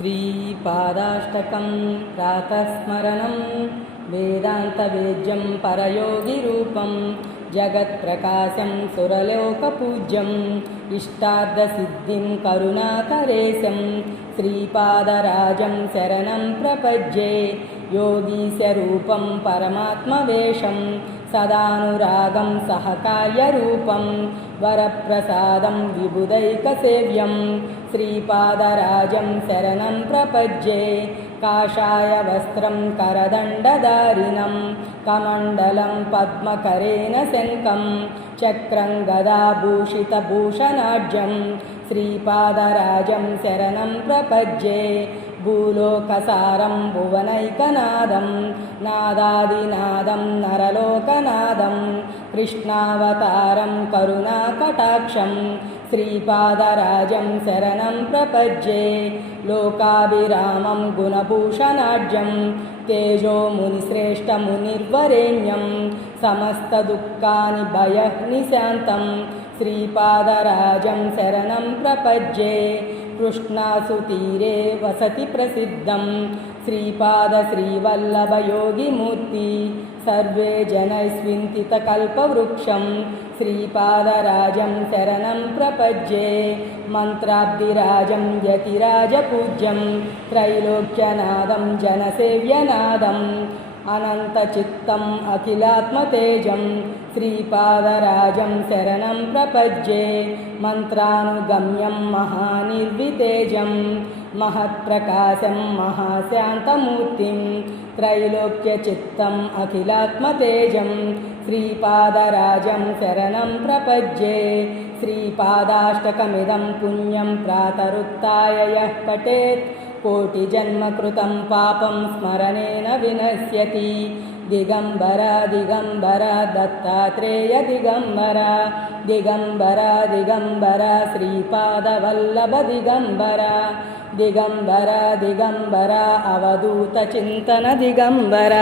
श्रीपादाष्टकं प्रातस्मरणं वेदान्तवेद्यं परयोगिरूपं जगत्प्रकाशं सुरलोकपूज्यम् इष्टार्थसिद्धिं करुणाकरेशं श्रीपादराजं शरणं प्रपद्ये योगीशरूपं परमात्मवेशं सदानुरागं सहकार्यरूपं वरप्रसादं विबुधैकसेव्यं श्रीपादराजं शरणं प्रपद्ये काषायवस्त्रं करदण्डधारिणं कमण्डलं पद्मकरेण शङ्खं चक्रं गदाभूषितभूषणाढ्यं श्रीपादराजं शरणं प्रपद्ये भूलोकसारं भुवनैकनादं नादादिनादं नरलोकनादं कृष्णावतारं करुणाकटाक्षं श्रीपादराजं शरणं प्रपद्ये लोकाभिरामं गुणभूषणाढ्यं तेजोमुनिश्रेष्ठमुनिर्वरेण्यं समस्तदुःखानि भयनिशान्तं श्रीपादराजं शरणं प्रपद्ये कृष्णासुतीरे वसति प्रसिद्धं श्रीपादश्रीवल्लभयोगिमूर्ति सर्वे जनैस्विन्तितकल्पवृक्षं श्रीपादराजं शरणं प्रपद्ये मन्त्राब्धिराजं यतिराजपूज्यं त्रैलोक्यनादं जनसेव्यनादम् अनन्तचित्तम् अखिलात्मतेजं श्रीपादराजं शरणं प्रपद्ये मन्त्रानुगम्यं महानिर्वितेजं महत्प्रकाशं महाशान्तमूर्तिं त्रैलोक्यचित्तम् अखिलात्मतेजं श्रीपादराजं शरणं प्रपद्ये श्रीपादाष्टकमिदं पुण्यं प्रातरुत्थाय यः पठेत् कोटिजन्मकृतं पापं स्मरणेन विनश्यति दिगंबर दिगंबर दत्तात्रेय दिगंबर दिगंबर दिगंबर श्रीपादवल्लभ दिगंबर दिगंबर दिगंबर अवधूतचिंतन दिगंबर।